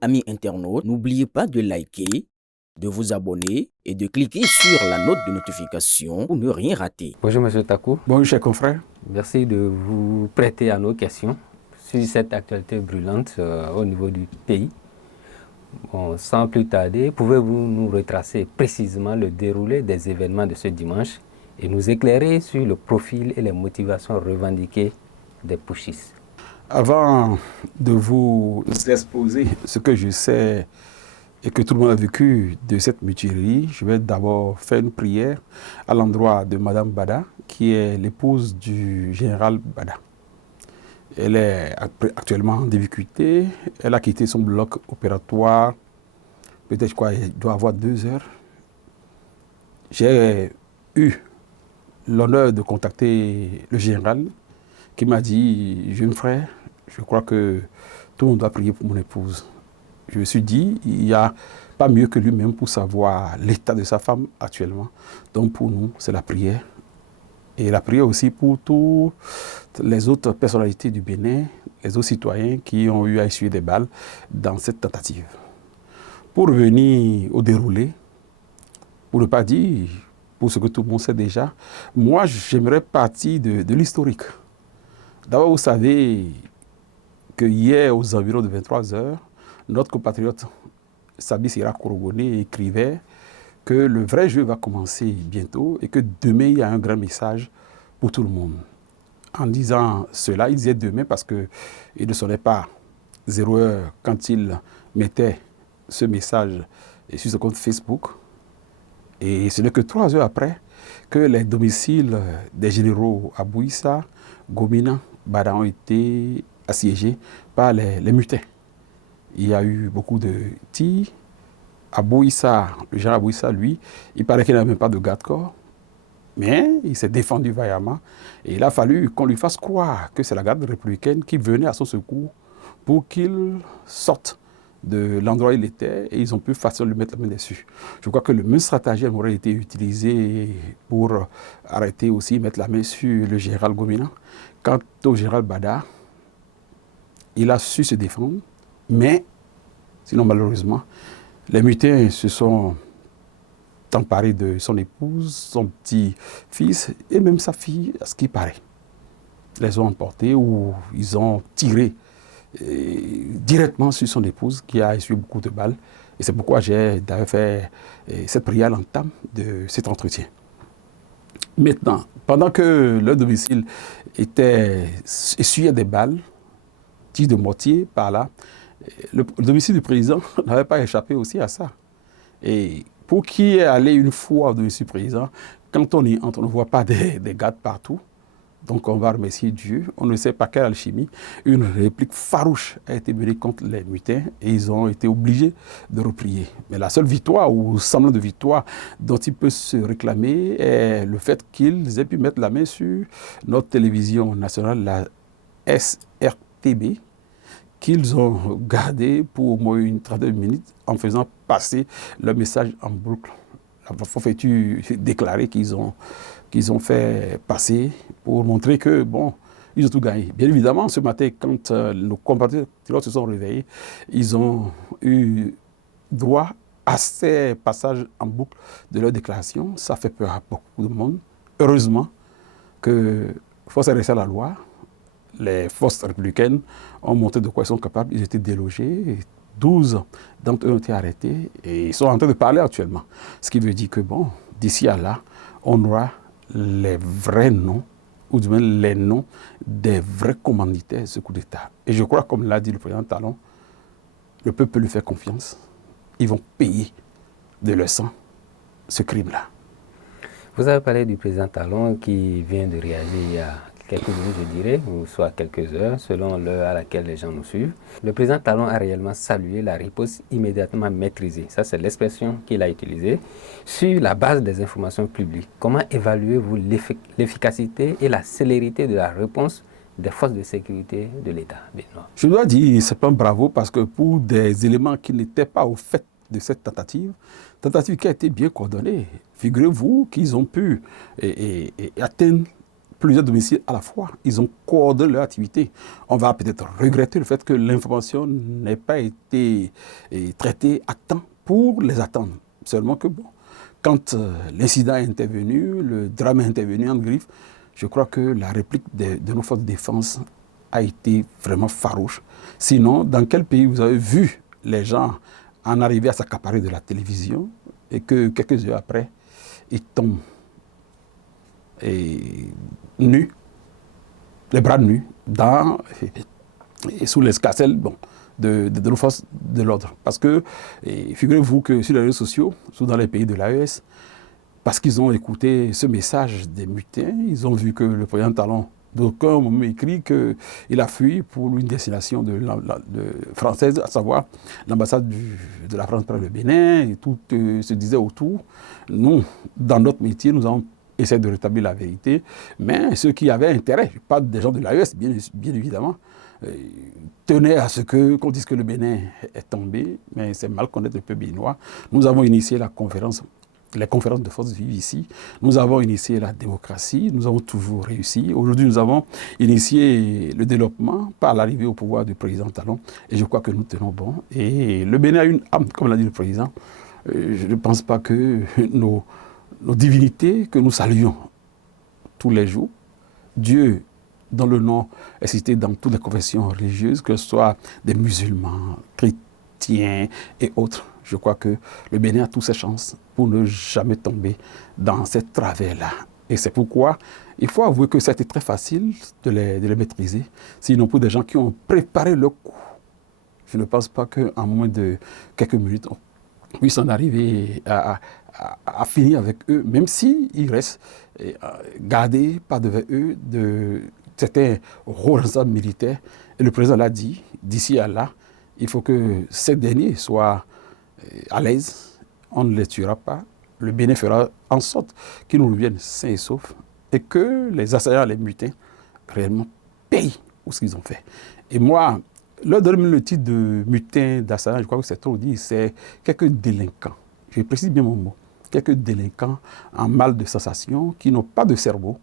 Amis internautes, n'oubliez pas de liker, de vous abonner et de cliquer sur la note de notification pour ne rien rater. Bonjour Monsieur Takou. Bonjour chers confrères. Merci de vous prêter à nos questions sur cette actualité brûlante au niveau du pays. Bon, sans plus tarder, pouvez-vous nous retracer précisément le déroulé des événements de ce dimanche et nous éclairer sur le profil et les motivations revendiquées des putschistes? Avant de vous exposer ce que je sais et que tout le monde a vécu de cette mutinerie, je vais d'abord faire une prière à l'endroit de Madame Bada, qui est l'épouse du général Bada. Elle est actuellement en difficulté, elle a quitté son bloc opératoire, peut-être je crois qu'il doit avoir 2 heures. J'ai eu l'honneur de contacter le général qui m'a dit, jeune frère, je crois que tout le monde doit prier pour mon épouse. Je me suis dit, il n'y a pas mieux que lui-même pour savoir l'état de sa femme actuellement. Donc pour nous, c'est la prière. Et la prière aussi pour toutes les autres personnalités du Bénin, les autres citoyens qui ont eu à essuyer des balles dans cette tentative. Pour revenir au déroulé, pour ne pas dire, pour ce que tout le monde sait déjà, moi j'aimerais partir de l'historique. D'abord, vous savez que hier, aux environs de 23 heures, notre compatriote Sabi Sira Korogoné écrivait que le vrai jeu va commencer bientôt et que demain, il y a un grand message pour tout le monde. En disant cela, il disait demain parce qu'il ne sonnait pas 0 heure quand il mettait ce message sur son compte Facebook. Et ce n'est que 3 heures après que les domiciles des généraux à Bouissa, Gomina, Bada ont été assiégés par les mutins. Il y a eu beaucoup de tirs. À Bouissa, le général Bouissa, lui, il paraît qu'il n'avait même pas de garde-corps. Mais il s'est défendu vaillamment. Et il a fallu qu'on lui fasse croire que c'est la garde républicaine qui venait à son secours pour qu'il sorte de l'endroit où il était et ils ont pu facilement lui mettre la main dessus. Je crois que le même stratagème aurait été utilisé pour arrêter aussi, mettre la main sur le général Gomina. Quant au général Bada, il a su se défendre, mais sinon malheureusement, les mutins se sont emparés de son épouse, son petit-fils et même sa fille, à ce qui paraît. Ils les ont emportés ou ils ont tiré directement sur son épouse qui a essuyé beaucoup de balles. Et c'est pourquoi j'ai d'ailleurs fait cette prière à l'entame de cet entretien. Maintenant, pendant que leur domicile était essuyé des balles, tirs de mortier par là, le domicile du président n'avait pas échappé aussi à ça. Et pour qui est allé une fois au domicile du président, quand on y entre, on ne voit pas des gardes partout. Donc on va remercier Dieu. On ne sait pas quelle alchimie. Une réplique farouche a été menée contre les mutins et ils ont été obligés de replier. Mais la seule victoire ou semblant de victoire dont il peut se réclamer est le fait qu'ils aient pu mettre la main sur notre télévision nationale, la SRTB, qu'ils ont gardé pour au moins une trentaine de minutes en faisant passer leur message en boucle. La forfaiture déclarée qu'ils ont fait passer pour montrer que, bon, ils ont tout gagné. Bien évidemment, ce matin, quand nos compatriotes se sont réveillés, ils ont eu droit à ces passages en boucle de leur déclaration. Ça fait peur à beaucoup de monde. Heureusement que, force est restée à la loi, les forces républicaines ont montré de quoi ils sont capables. Ils étaient délogés. 12 d'entre eux ont été arrêtés et ils sont en train de parler actuellement. Ce qui veut dire que, bon, d'ici à là, on aura les vrais noms, ou du moins les noms des vrais commanditaires de ce coup d'État. Et je crois, comme l'a dit le président Talon, le peuple peut lui faire confiance. Ils vont payer de leur sang ce crime-là. Vous avez parlé du président Talon qui vient de réagir il y a quelques minutes, je dirais, ou soit quelques heures, selon l'heure à laquelle les gens nous suivent. Le président Talon a réellement salué la riposte immédiatement maîtrisée, ça c'est l'expression qu'il a utilisée, sur la base des informations publiques. Comment évaluez-vous l'efficacité et la célérité de la réponse des forces de sécurité de l'État, Benoît? Je dois dire, c'est pas un bravo parce que pour des éléments qui n'étaient pas au fait de cette tentative qui a été bien coordonnée, figurez-vous qu'ils ont pu atteindre plusieurs domiciles à la fois. Ils ont coordonné leur activité. On va peut-être regretter le fait que l'information n'ait pas été traitée à temps pour les attendre. Seulement que, bon, quand l'incident est intervenu, le drame est intervenu en griffe, je crois que la réplique de nos forces de défense a été vraiment farouche. Sinon, dans quel pays vous avez vu les gens en arriver à s'accaparer de la télévision et que quelques heures après, ils tombent nus, les bras nus, et sous l'escarcelle de nos forces de l'ordre. Parce que, figurez-vous que sur les réseaux sociaux, surtout dans les pays de l'AES, parce qu'ils ont écouté ce message des mutins, ils ont vu que le président Talon, d'aucuns moment écrit qu'il a fui pour une destination française, à savoir l'ambassade de la France près le Bénin, et tout se disait autour. Nous, dans notre métier, nous avons essayé de rétablir la vérité, mais ceux qui avaient intérêt, je parle des gens de l'AES, bien évidemment, tenaient à ce qu'on dise que le Bénin est tombé, mais c'est mal connaître le peuple béninois. Nous avons initié les conférences de forces vives ici. Nous avons initié la démocratie, nous avons toujours réussi. Aujourd'hui, nous avons initié le développement par l'arrivée au pouvoir du président Talon, et je crois que nous tenons bon. Et le Bénin a une âme, comme l'a dit le président. Je ne pense pas que nos divinités, que nous saluons tous les jours, Dieu, dont le nom est cité dans toutes les confessions religieuses, que ce soit des musulmans, chrétiens et autres, je crois que le Bénin a toutes ses chances pour ne jamais tomber dans cette travers-là. Et c'est pourquoi il faut avouer que c'était très facile de les maîtriser. Sinon, pour des gens qui ont préparé le coup, je ne pense pas qu'en moins de quelques minutes, on puisse en arriver à finir avec eux, même s'ils restent gardés par devant eux de certains hauts responsables militaires. Et le président l'a dit, d'ici à là, il faut que ces derniers soient à l'aise, on ne les tuera pas. Le Bénin fera en sorte qu'ils nous reviennent sains et saufs et que les assaillants, les mutins, réellement payent pour ce qu'ils ont fait. Et moi, leur donner le titre de mutin, d'assaillant, je crois que c'est trop dit, c'est quelques délinquants. Je précise bien mon mot. Quelques délinquants en mal de sensation qui n'ont pas de cerveau.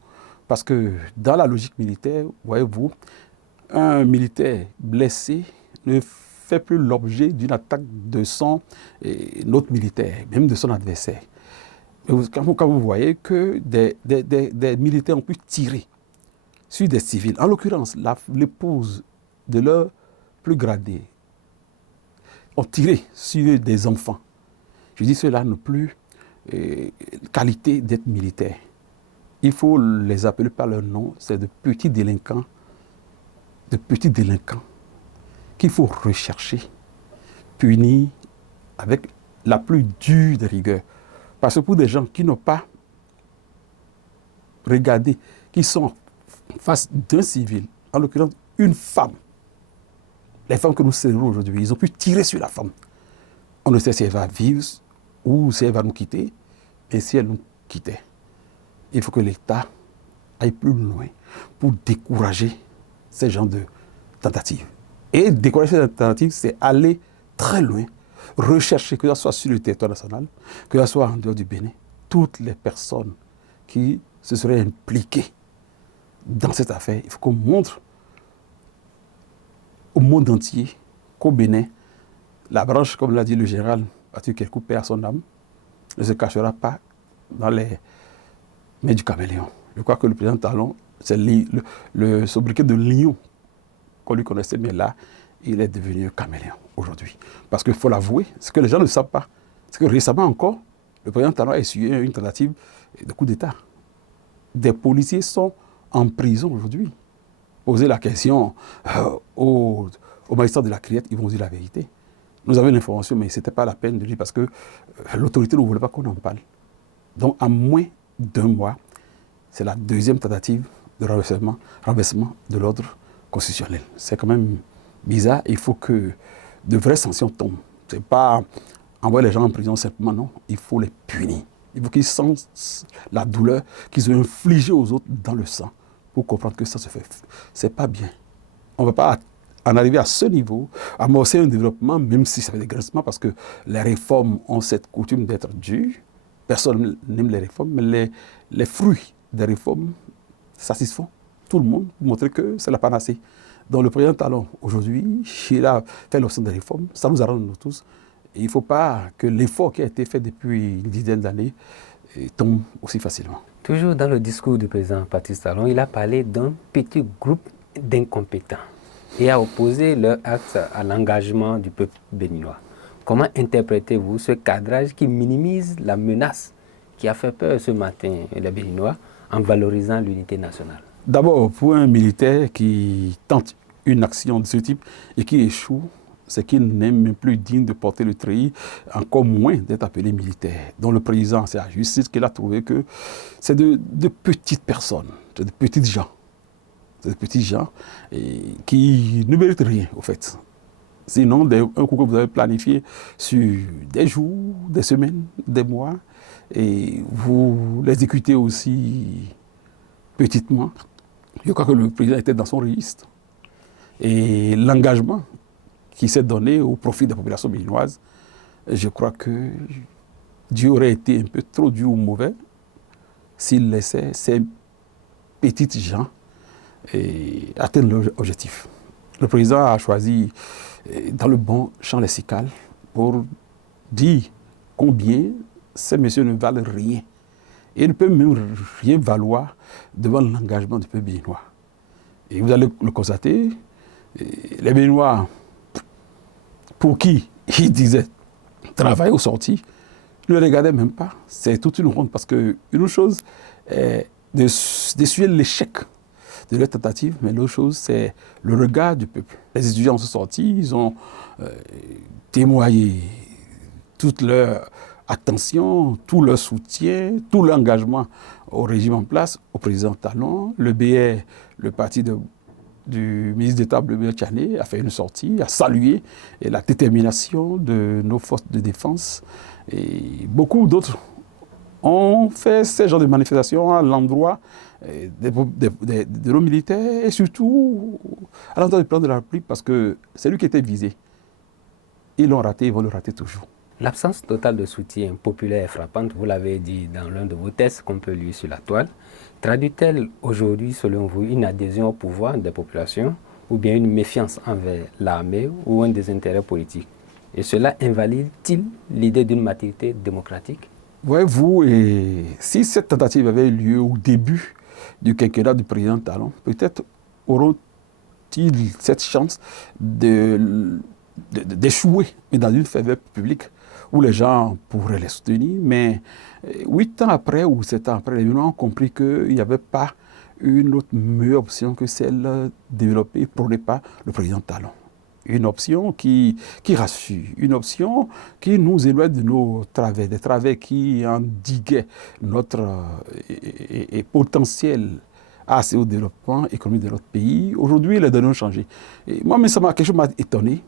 Parce que dans la logique militaire, voyez-vous, un militaire blessé ne fait plus l'objet d'une attaque de son autre militaire, même de son adversaire. Quand vous voyez que des militaires ont pu tirer sur des civils, en l'occurrence l'épouse de leur plus gradé, ont tiré sur des enfants. Je dis cela n'a plus qualité d'être militaire. Il faut les appeler par leur nom, c'est de petits délinquants qu'il faut rechercher, punir avec la plus dure des rigueurs. Parce que pour des gens qui n'ont pas regardé, qui sont face d'un civil, en l'occurrence une femme, les femmes que nous célébrons aujourd'hui, ils ont pu tirer sur la femme. On ne sait si elle va vivre ou si elle va nous quitter, et si elle nous quittait. Il faut que l'État aille plus loin pour décourager ces genres de tentatives. Et décourager ces tentatives, c'est aller très loin, rechercher, que ce soit sur le territoire national, que ce soit en dehors du Bénin, toutes les personnes qui se seraient impliquées dans cette affaire. Il faut qu'on montre au monde entier qu'au Bénin, la branche, comme l'a dit le général Patrick Kékou, paix à son âme, ne se cachera pas dans les mains du caméléon. Je crois que le président Talon, c'est le sobriquet de lion qu'on lui connaissait, mais là, il est devenu un caméléon aujourd'hui. Parce qu'il faut l'avouer, ce que les gens ne savent pas, c'est que récemment encore, le président Talon a essuyé une tentative de coup d'État. Des policiers sont en prison aujourd'hui. Poser la question aux magistrats de la Criette, ils vont dire la vérité. Nous avons l'information, mais ce n'était pas la peine de dire parce que l'autorité ne voulait pas qu'on en parle. Donc, en moins d'un mois, c'est la deuxième tentative de renversement de l'ordre constitutionnel. C'est quand même bizarre. Il faut que de vraies sanctions tombent. Ce n'est pas envoyer les gens en prison simplement, non. Il faut les punir. Il faut qu'ils sentent la douleur qu'ils ont infligée aux autres dans le sang pour comprendre que ça se fait. Ce n'est pas bien. On ne va pas en arriver à ce niveau, amorcer un développement, même si ça fait des grincements, parce que les réformes ont cette coutume d'être dures. Personne n'aime les réformes, mais les fruits des réformes satisfont tout le monde pour montrer que c'est la panacée. Donc le président Talon, aujourd'hui, il a fait l'option des réformes, ça nous arrange nous tous. Et il ne faut pas que l'effort qui a été fait depuis une dizaine d'années tombe aussi facilement. Toujours dans le discours du président Patrice Talon, il a parlé d'un petit groupe d'incompétents et a opposé leur acte à l'engagement du peuple béninois. Comment interprétez-vous ce cadrage qui minimise la menace qui a fait peur ce matin les Béninois en valorisant l'unité nationale? D'abord, pour un militaire qui tente une action de ce type et qui échoue, c'est qu'il n'est même plus digne de porter le treillis, encore moins d'être appelé militaire. Donc le président, c'est la justice qu'il a trouvé que c'est de petites personnes, de petites gens. C'est des petits gens qui ne méritent rien, au fait. Sinon, un coup que vous avez planifié sur des jours, des semaines, des mois, et vous l'exécutez aussi petitement. Je crois que le président était dans son registre. Et l'engagement qui s'est donné au profit des populations béninoises, je crois que Dieu aurait été un peu trop dur ou mauvais s'il laissait ces petites gens atteindre leur objectif. Le président a choisi dans le bon champ lexical pour dire combien ces messieurs ne valent rien. Et ne peuvent même rien valoir devant l'engagement du peuple béninois. Et vous allez le constater, les Béninois, pour qui il disait travail aux sorties, ne le regardaient même pas. C'est toute une honte parce qu'une chose est d'essuyer l'échec de leur tentative, mais l'autre chose, c'est le regard du peuple. Les étudiants sont sortis, ils ont témoigné toute leur attention, tout leur soutien, tout l'engagement au régime en place, au président Talon. Le BR, le parti du ministre d'État Bleu Tchané, a fait une sortie, a salué la détermination de nos forces de défense. Et beaucoup d'autres ont fait ce genre de manifestations à l'endroit de nos militaires et surtout à l'endroit du président de la République parce que c'est lui qui était visé. Ils l'ont raté, ils vont le rater toujours. L'absence totale de soutien populaire est frappante, vous l'avez dit dans l'un de vos textes qu'on peut lire sur la toile. Traduit-elle aujourd'hui, selon vous, une adhésion au pouvoir des populations ou bien une méfiance envers l'armée ou un désintérêt politique? Et cela invalide-t-il l'idée d'une maturité démocratique? Voyez-vous, si cette tentative avait eu lieu au début du quinquennat du président Talon, peut-être auront-ils cette chance d'échouer dans une faveur publique où les gens pourraient les soutenir. Mais 8 ans après ou 7 ans après, les Béninois ont compris qu'il n'y avait pas une autre meilleure option que celle développée, prônée par le président Talon. Une option qui rassure, une option qui nous éloigne de nos travers, des travers qui endiguaient notre potentiel assez au développement économique de notre pays. Aujourd'hui, les données ont changé. Et moi, mais quelque chose m'a étonné.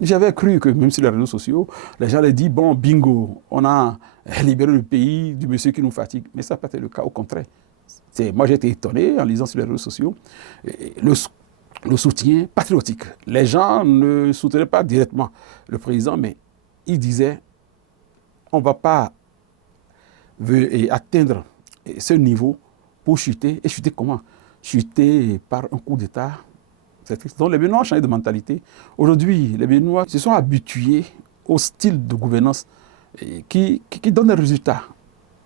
J'avais cru que même sur les réseaux sociaux, les gens allaient dire, bon, bingo, on a libéré le pays du monsieur qui nous fatigue. Mais ça n'a pas été le cas, au contraire. Moi, j'ai été étonné en lisant sur les réseaux sociaux le soutien patriotique. Les gens ne soutenaient pas directement le président, mais ils disaient, on ne va pas atteindre ce niveau pour chuter. Et chuter comment? Chuter par un coup d'État. Donc les Béninois ont changé de mentalité. Aujourd'hui, les Béninois se sont habitués au style de gouvernance qui donne des résultats.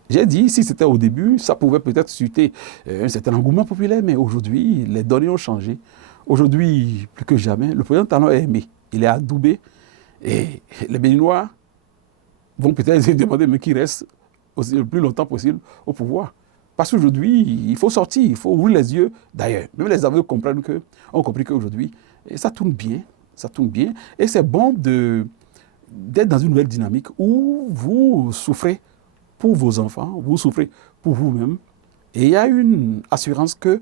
J'ai dit, si c'était au début, ça pouvait peut-être susciter un certain engouement populaire, mais aujourd'hui, les données ont changé. Aujourd'hui, plus que jamais, le président Talon est aimé, il est adoubé, et les Béninois vont peut-être se demander, mais qui reste le plus longtemps possible au pouvoir. Parce qu'aujourd'hui, il faut sortir, il faut ouvrir les yeux. D'ailleurs, même les aveugles ont compris qu'aujourd'hui, ça tourne bien, et c'est bon d'être dans une nouvelle dynamique où vous souffrez pour vos enfants, vous souffrez pour vous-même, et il y a une assurance que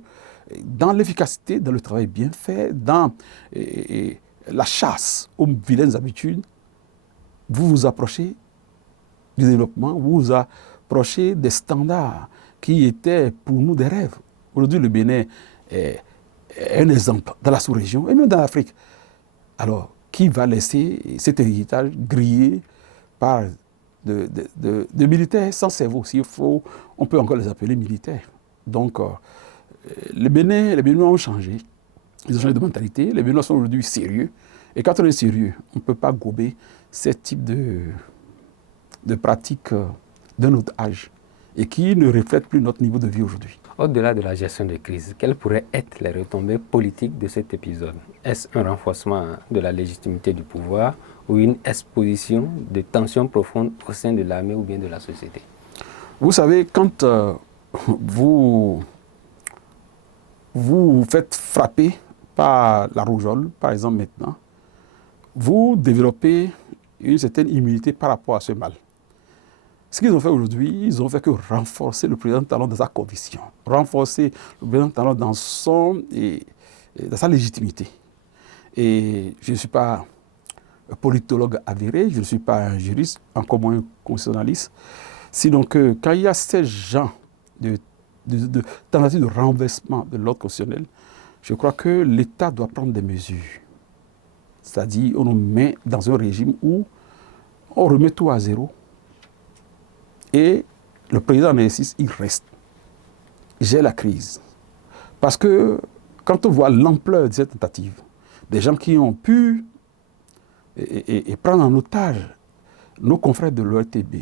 dans l'efficacité, dans le travail bien fait, dans la chasse aux vilaines habitudes, vous vous approchez du développement, vous vous approchez des standards qui étaient pour nous des rêves. Aujourd'hui, le Bénin est un exemple dans la sous-région et même dans l'Afrique. Alors, qui va laisser cet héritage grillé par de militaires sans cerveau? S'il faut, on peut encore les appeler militaires. Donc, Les Béninois ont changé. Ils ont changé de mentalité. Les Béninois sont aujourd'hui sérieux. Et quand on est sérieux, on ne peut pas gober ce type de pratiques d'un autre âge et qui ne reflètent plus notre niveau de vie aujourd'hui. Au-delà de la gestion de crise, quelles pourraient être les retombées politiques de cet épisode? Est-ce un renforcement de la légitimité du pouvoir ou une exposition de tensions profondes au sein de l'armée ou bien de la société? Vous savez, quand vous vous faites frapper par la rougeole, par exemple maintenant, vous développez une certaine immunité par rapport à ce mal. Ce qu'ils ont fait aujourd'hui, ils ont fait que renforcer le président Talon dans sa conviction, renforcer le président Talon dans sa légitimité. Et je ne suis pas un politologue avéré, je ne suis pas un juriste, encore moins un constitutionnaliste. Sinon que quand il y a ces gens de tentative de renversement de l'ordre constitutionnel, je crois que l'État doit prendre des mesures. C'est-à-dire, on nous met dans un régime où on remet tout à zéro. Et le président en exercice, il reste. J'ai la crise. Parce que quand on voit l'ampleur de cette tentative, des gens qui ont pu prendre en otage nos confrères de l'ORTB,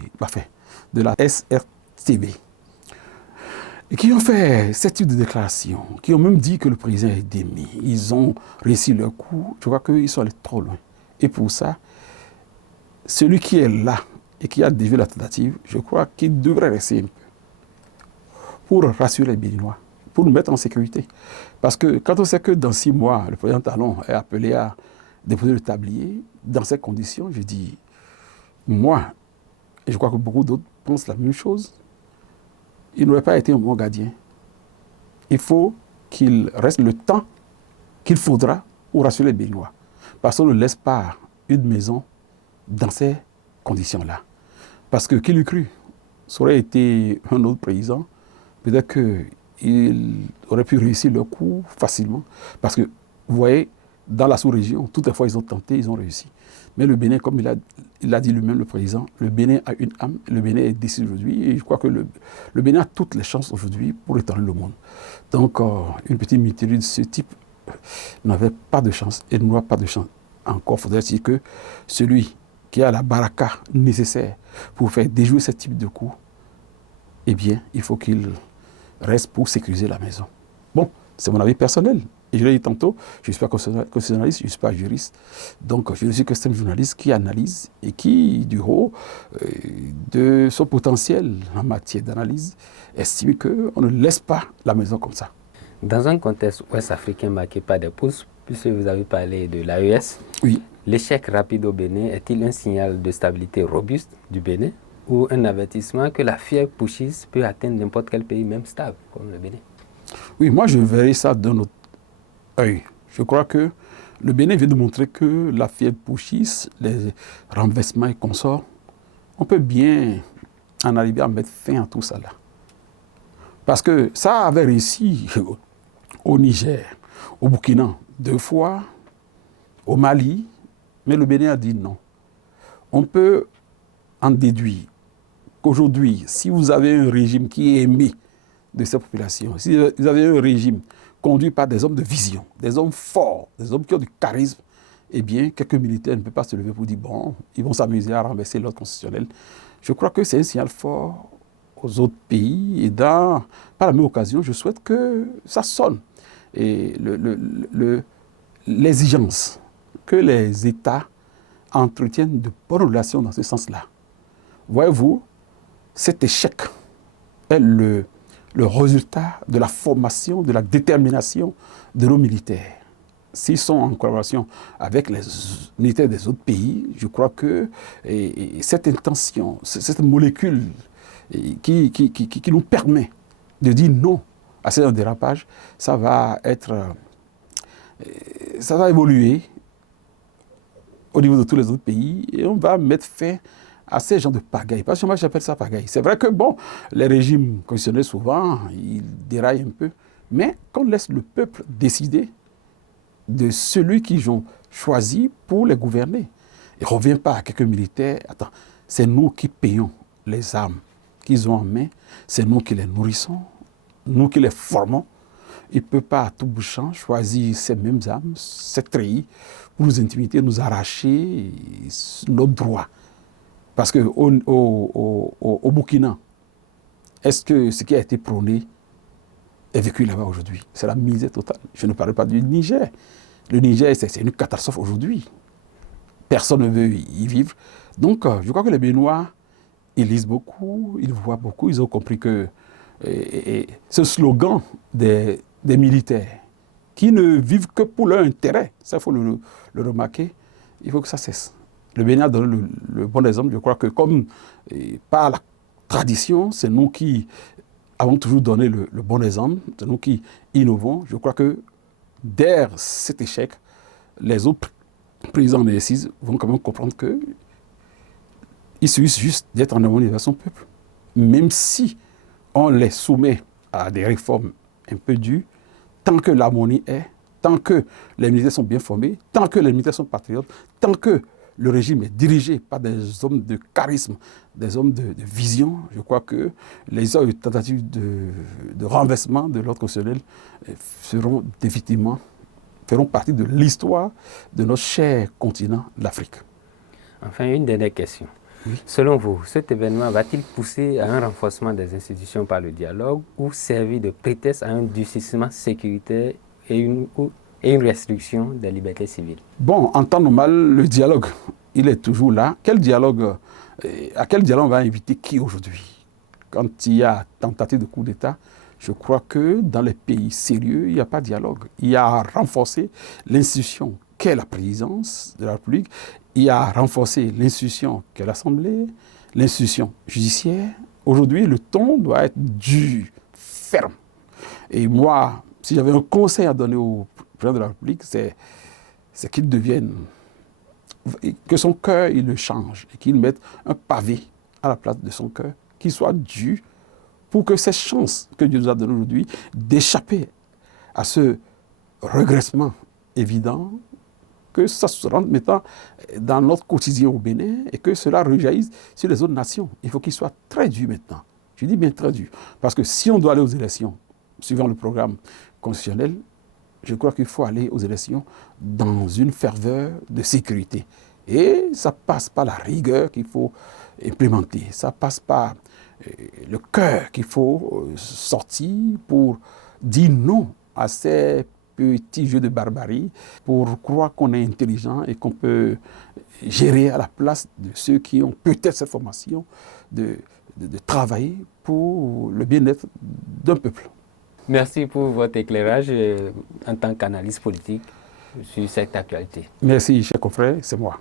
de la SRTB, et qui ont fait ce type de déclaration, qui ont même dit que le président est démis, ils ont réussi leur coup, je crois qu'ils sont allés trop loin. Et pour ça, celui qui est là et qui a dévié la tentative, je crois qu'il devrait rester un peu pour rassurer les Béninois, pour nous mettre en sécurité. Parce que quand on sait que dans 6 mois, le président Talon est appelé à déposer le tablier, dans ces conditions, je dis, moi, et je crois que beaucoup d'autres pensent la même chose, il n'aurait pas été un bon gardien. Il faut qu'il reste le temps qu'il faudra pour rassurer les Béninois. Parce qu'on ne laisse pas une maison dans ces conditions-là. Parce que qui l'eût cru, ça aurait été un autre président, peut-être qu'il aurait pu réussir leur coup facilement. Parce que, vous voyez, dans la sous-région, toutes les fois ils ont tenté, ils ont réussi. Mais le Bénin, comme il l'a dit lui-même, le président, le Bénin a une âme, le Bénin est décidé aujourd'hui, et je crois que le Bénin a toutes les chances aujourd'hui pour étendre le monde. Donc, une petite militaire de ce type n'avait pas de chance, et n'aura pas de chance. Encore faudrait-il que celui qui a la baraka nécessaire pour faire déjouer ce type de coup, eh bien, il faut qu'il reste pour sécuriser la maison. Bon, c'est mon avis personnel. Et je l'ai dit tantôt, je ne suis pas constitutionnaliste, je ne suis pas juriste. Donc, je ne suis que un journaliste qui analyse et qui, du haut de son potentiel en matière d'analyse, estime qu'on ne laisse pas la maison comme ça. Dans un contexte ouest-africain marqué par des pauses, puisque vous avez parlé de l'AES, oui. L'échec rapide au Bénin est-il un signal de stabilité robuste du Bénin ou un avertissement que la fièvre pouchisse peut atteindre n'importe quel pays, même stable, comme le Bénin? Oui, moi je verrais ça d'un autre œil. Je crois que le Bénin vient de montrer que la fièvre pouchisse, les renversements et consorts, on peut bien en arriver à mettre fin à tout ça là. Parce que ça avait réussi au Niger, au Burkina 2 fois, au Mali, mais le Bénin a dit non. On peut en déduire qu'aujourd'hui, si vous avez un régime qui est aimé de ces populations, si vous avez un régime conduit par des hommes de vision, des hommes forts, des hommes qui ont du charisme, eh bien, quelques militaires ne peuvent pas se lever pour dire, bon, ils vont s'amuser à renverser l'ordre constitutionnel. Je crois que c'est un signal fort aux autres pays et par la même occasion, je souhaite que ça sonne. Et l'exigence que les États entretiennent de bonnes relations dans ce sens-là. Voyez-vous, cet échec est le résultat de la formation, de la détermination de nos militaires. S'ils sont en collaboration avec les militaires des autres pays, je crois que cette intention, cette molécule qui nous permet de dire non à ces dérapages, ça va évoluer au niveau de tous les autres pays et on va mettre fin à ces gens de pagaille. Parce que moi j'appelle ça pagaille. C'est vrai que bon, les régimes constitutionnels souvent, ils déraillent un peu, mais qu'on laisse le peuple décider de celui qu'ils ont choisi pour les gouverner. Il ne revient pas à quelques militaires. Attends, c'est nous qui payons les armes qu'ils ont en main, c'est nous qui les nourrissons, nous qui les formons. il ne peut pas à tout bout de champ choisir ces mêmes âmes, cette treillis, pour nous intimider, nous arracher nos droits. Parce qu'au Burkina, est-ce que ce qui a été prôné est vécu là-bas aujourd'hui? C'est la misère totale. Je ne parle pas du Niger. Le Niger, c'est une catastrophe aujourd'hui. Personne ne veut y vivre. Donc, je crois que les Béninois, ils lisent beaucoup, ils voient beaucoup, ils ont compris que ce slogan des militaires, qui ne vivent que pour leur intérêt, ça il faut le remarquer, il faut que ça cesse. Le Bénin a donné le bon exemple. Je crois que comme par la tradition, c'est nous qui avons toujours donné le bon exemple, c'est nous qui innovons. Je crois que derrière cet échec, les autres présidents en exercice vont quand même comprendre que il suffit juste d'être en harmonie avec son peuple. Même si on les soumet à des réformes un peu dures, tant que l'harmonie est, tant que les militaires sont bien formés, tant que les militaires sont patriotes, tant que le régime est dirigé par des hommes de charisme, des hommes de vision, je crois que les tentatives de renversement de l'ordre constitutionnel seront définitivement, feront partie de l'histoire de notre cher continent, l'Afrique. Enfin, une dernière question. Oui. Selon vous, cet événement va-t-il pousser à un renforcement des institutions par le dialogue ou servir de prétexte à un durcissement sécuritaire et une restriction des libertés civiles? Bon, en temps normal, le dialogue, il est toujours là. Quel dialogue, à quel dialogue on va inviter qui aujourd'hui? Quand il y a tentative de coup d'État, je crois que dans les pays sérieux, il n'y a pas de dialogue. Il y a à renforcer l'institution qu'est la présidence de la République. Il y a à renforcer l'institution qu'est l'Assemblée, l'institution judiciaire. Aujourd'hui, le ton doit être dur, ferme. Et moi, si j'avais un conseil à donner au président de la République, c'est qu'il devienne, que son cœur, il le change, et qu'il mette un pavé à la place de son cœur, qu'il soit dur, pour que cette chance que Dieu nous a donnée aujourd'hui d'échapper à ce regressement évident, que ça se rentre maintenant dans notre quotidien au Bénin et que cela rejaillisse sur les autres nations. Il faut qu'il soit très dur maintenant. Je dis bien très dur. Parce que si on doit aller aux élections, suivant le programme constitutionnel, je crois qu'il faut aller aux élections dans une ferveur de sécurité. Et ça passe par la rigueur qu'il faut implémenter. Ça passe par le cœur qu'il faut sortir pour dire non à ces petits jeux de barbarie, pour croire qu'on est intelligent et qu'on peut gérer à la place de ceux qui ont peut-être cette formation de travailler pour le bien-être d'un peuple. Merci pour votre éclairage en tant qu'analyste politique sur cette actualité. Merci, cher confrère, c'est moi.